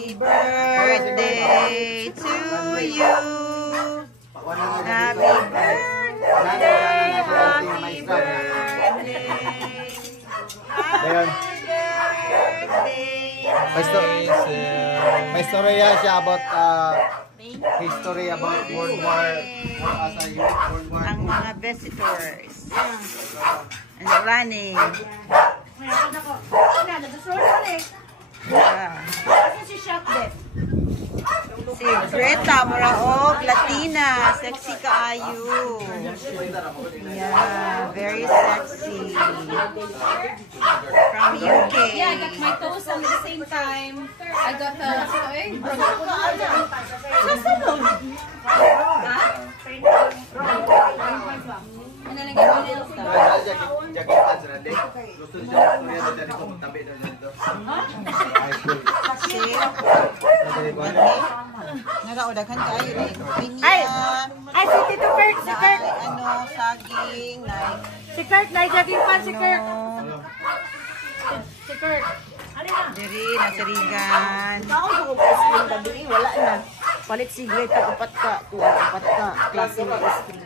Happy birthday to you. Happy birthday. Happy birthday. May story siya about history about World War ang mga visitors. And running. Si Greta Moraog, Latina, sexy kaayo. Yeah, very sexy. From UK. Yeah, I got my toes at the same time. I got the... Nagaudagan kayo rin. Pinya. Ay, si Tito Kurt, si Kurt. Ano, saging. Si Kurt, naijaging pan si Kurt. Si Kurt. Diri, nasirigan. Ako ko pa ice cream wala na. Palit si Greta, upat ka. Klase ng ice cream.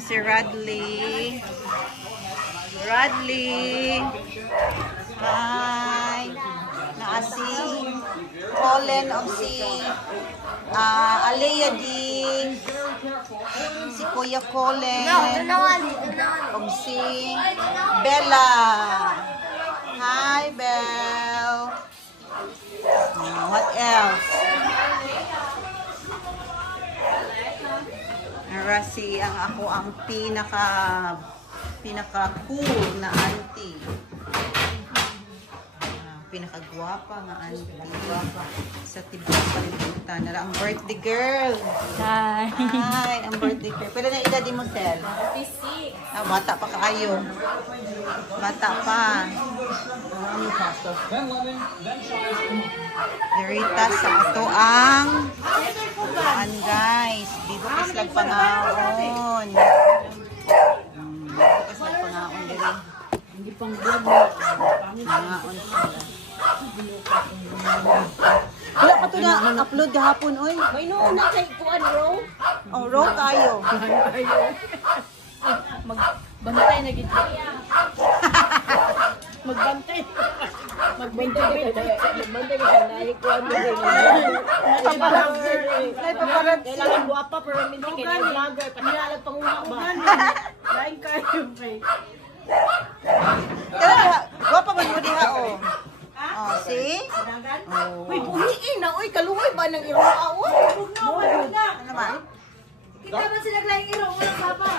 Si Radley. Radley. Hi. Si Colin of si Alea D. Si Kuya Colin. Of si Bella. Hi, Belle. What else? Rasi ang ako ang pinaka cool na auntie. Pinakagwapa nga auntie. Sa tibok kalibutan. Nara ang birthday girl. Hi. Hi, ang birthday girl. Pwede na edad mo, Sel? 56. Bata pa kayo. Bata pa. Dirita sa ato ang guys. Bigo kaslag pangaon. Bigo kaslag pangaon diri. Hindi pang vlog. Pangaon sila. Wala pa ito na-upload kahapon, oy. May noon na kay Kuan Row. Oh, raw tayo. Magbantay na gito. Magbantay. Magbantay ka na. Kuan Row. Kailangan guwapa pero minti kayo vlogger. Panilalag pangunga ba? Lain kayo pa. Kaya, gwapa man mo diha, oh. Oh, see? Uy, buhiin na. Uy, kaluhoy ba ng iro? Ano ba? Kita ba sila naglayang iro? Walang baba.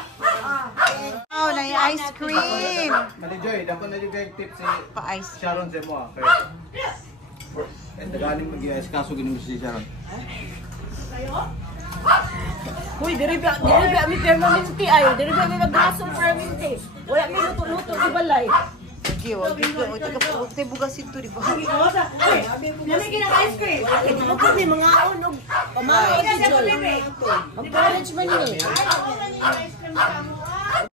Oh, na yung ice cream. Malijoy, dapat na yung tips si Pa-ice cream. Sharon sa mo. Ito galing mag-iayos kaso ginusto si Sharon. Uy, diri ba mi permanente ay. Diri ba mi magbraso permanente. Wala mi luto-luto di balay. Sige, wag ito. Ito ka bugas ito, di ba? Nani kina ice cream. Ito ko ni mga unog. Pamao ito. Mag-college man ni.